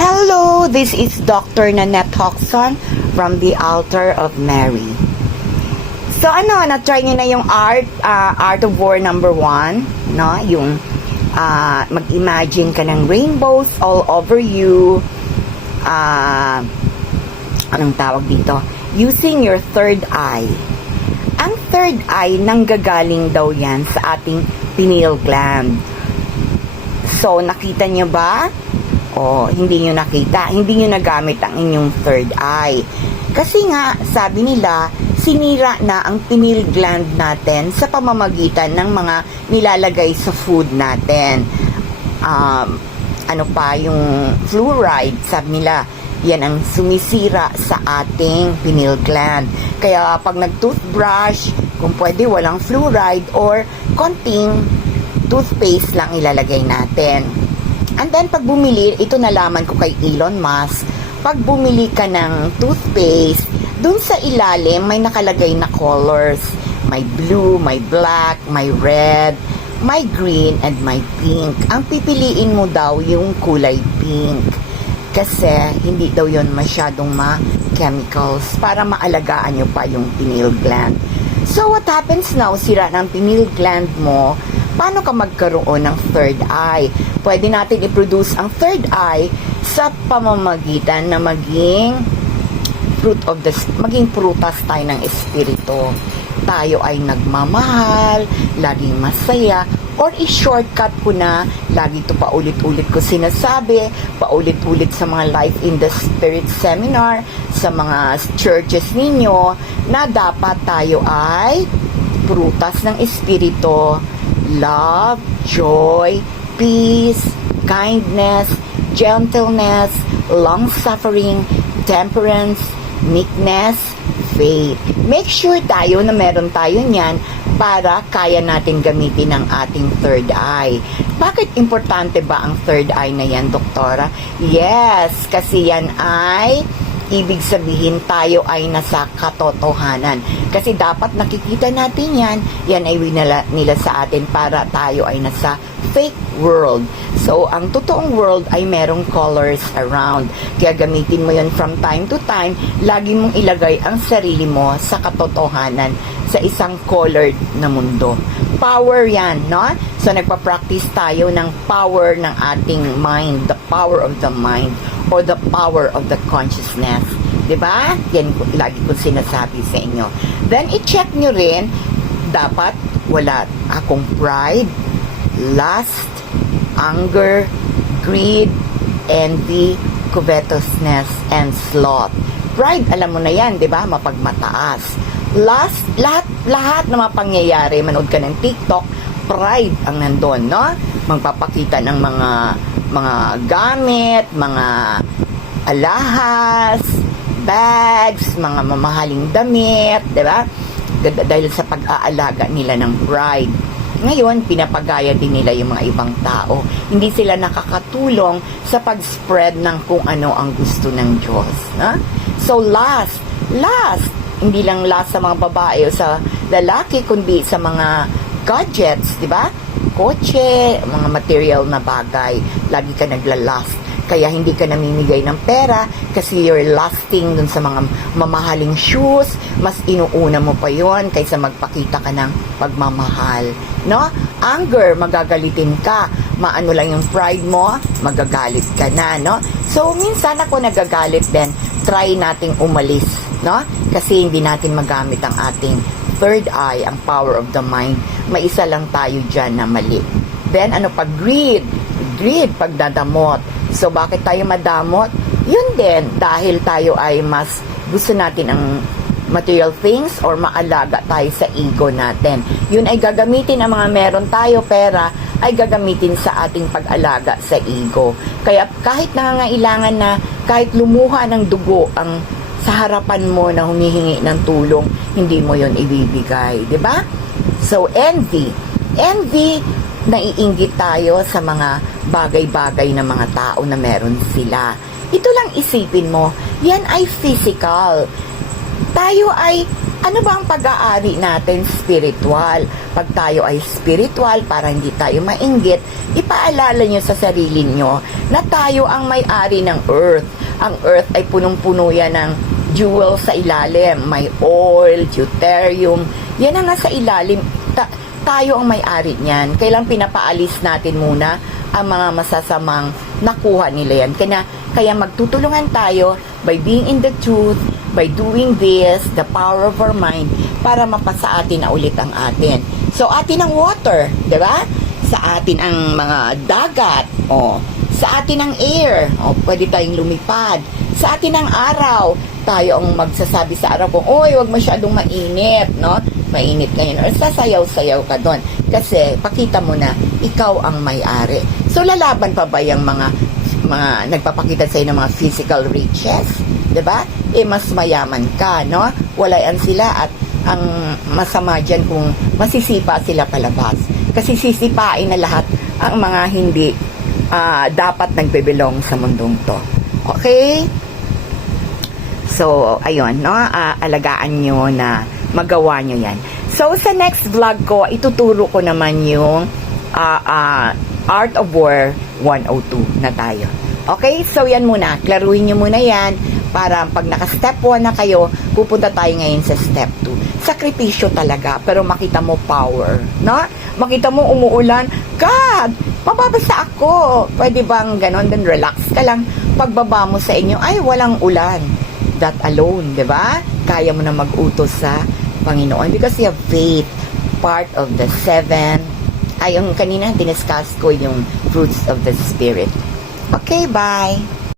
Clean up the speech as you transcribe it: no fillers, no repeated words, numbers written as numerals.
Hello, this is Dr. Nanette Hoxon from the Altar of Mary. So na-try niyo na yung Art of War number 1, no? Yung mag-imagine ka ng rainbows all over you. Anong tawag dito? Using your third eye. Ang third eye, nanggagaling daw yan sa ating pineal gland. So, nakita niyo ba? O, hindi nyo nakita, hindi nyo nagamit ang inyong third eye. Kasi nga, sabi nila, sinira na ang pineal gland natin sa pamamagitan ng mga nilalagay sa food natin. Yung fluoride, sabi nila, yan ang sumisira sa ating pineal gland. Kaya pag nag-toothbrush, kung pwede walang fluoride or konting toothpaste lang ilalagay natin. And then, pag bumili, ito nalaman ko kay Elon Musk, pag bumili ka ng toothpaste, dun sa ilalim, may nakalagay na colors. May blue, may black, may red, may green, and may pink. Ang pipiliin mo daw yung kulay pink. Kasi, hindi daw yon masyadong ma-chemicals para maalagaan nyo pa yung pineal gland. So, what happens now? Sira ng pineal gland mo, paano ka magkaroon ng third eye? Pwede natin i-produce ang third eye sa pamamagitan na maging prutas tayo ng espiritu. Tayo ay nagmamahal, laging masaya, or i-shortcut ko na, lagi ito paulit-ulit ko sinasabi, paulit-ulit sa mga Life in the Spirit seminar, sa mga churches ninyo, na dapat tayo ay prutas ng espiritu. Love, joy, peace, kindness, gentleness, long-suffering, temperance, meekness, faith. Make sure tayo na meron tayo niyan para kaya natin gamitin ang ating third eye. Bakit importante ba ang third eye na yan, Doktora? Yes, kasi yan ay ibig sabihin tayo ay nasa katotohanan. Kasi dapat nakikita natin yan ay nila sa atin para tayo ay nasa fake world. So, ang totoong world ay merong colors around. Kaya gamitin mo yun from time to time. Lagi mong ilagay ang sarili mo sa katotohanan sa isang colored na mundo. Power yan, no? So, nagpa-practice tayo ng power ng ating mind, the power of the mind, or the power of the consciousness. Diba? Yan lagi ko sinasabi sa inyo. Then, i-check nyo rin, dapat wala akong pride, lust, anger, greed, envy, covetousness, and sloth. Pride, alam mo na yan, diba? Mapagmataas. Lust, lahat na mga pangyayari, manood ka ng TikTok, pride ang nandun, no? Magpapakita ng mga gamit, mga alahas, bags, mga mamahaling damit, diba? Dahil sa pag-aalaga nila ng pride. Ngayon, pinapagaya din nila yung mga ibang tao. Hindi sila nakakatulong sa pag-spread ng kung ano ang gusto ng Diyos. Ha? So, last, hindi lang last sa mga babae o sa lalaki, kundi sa mga gadgets, di ba? Kotse, mga material na bagay. Lagi ka naglalast. Kaya hindi ka namimigay ng pera kasi you're lasting dun sa mga mamahaling shoes. Mas inuuna mo pa yon kaysa magpakita ka ng pagmamahal. No? Anger, magagalitin ka. Maano lang yung pride mo, magagalit ka na, no? So, minsan ako nagagalit din. Try nating umalis, no? Kasi hindi natin magamit ang ating third eye, ang power of the mind. May isa lang tayo dyan na mali. Then, greed, pagdadamot. So, bakit tayo madamot? Yun din, dahil tayo ay mas gusto natin ang material things or maalaga tayo sa ego natin. Yun ay gagamitin ang mga meron tayo, pera, ay gagamitin sa ating pag-alaga sa ego. Kaya kahit nangangailangan na, kahit lumuha ng dugo ang sa harapan mo na humihingi ng tulong, hindi mo yun ibibigay. Diba? So, envy, naiinggit tayo sa mga bagay-bagay na mga tao na meron sila. Ito lang isipin mo, yan ay physical. Tayo ay Ano ba ang pag-aari natin spiritual? Pag tayo ay spiritual, para hindi tayo mainggit, ipaalala nyo sa sarili nyo na tayo ang may-ari ng earth. Ang earth ay punong-puno yan ng jewels sa ilalim. May oil, deuterium, yan ang nasa ilalim. Tayo ang may-ari niyan. Kailang pinapaalis natin muna ang mga masasamang nakuha nila yan. Kaya magtutulungan tayo by being in the truth, by doing this, the power of our mind, para mapasa atin na ulit ang atin. So, atin ang water, di ba? Sa atin ang mga dagat, sa atin ang air, pwede tayong lumipad. Sa atin ang araw, tayo ang magsasabi sa araw kung, oy, wag masyadong mainit, no? Mainit ngayon, or sasayaw-sayaw ka doon. Kasi, pakita mo na, ikaw ang may-ari. So, lalaban pa ba yung mga nagpapakita sa'yo ng mga physical riches? Diba? Mas mayaman ka, no? Walayan sila at ang masama dyan kung masisipa sila palabas. Kasi sisipain na lahat ang mga hindi dapat nagbebelong sa mundong to. Okay? So, ayun, no? Alagaan nyo na magawa nyo yan. So, sa next vlog ko, ituturo ko naman yung Art of War 102 na tayo. Okay? So, yan muna. Klaruhin nyo muna yan para pag naka-step 1 na kayo, pupunta tayo ngayon sa step 2. Sakripisyo talaga, pero makita mo power, no? Makita mo umuulan, God, mababasa ako. Pwede bang ganon? Then relax ka lang. Pagbaba mo sa inyo, ay, walang ulan. That alone, di ba? Kaya mo na mag-utos sa Panginoon because you have faith, part of the 7. Ay, yung kanina, diniscuss ko yung fruits of the Spirit. Okay, bye!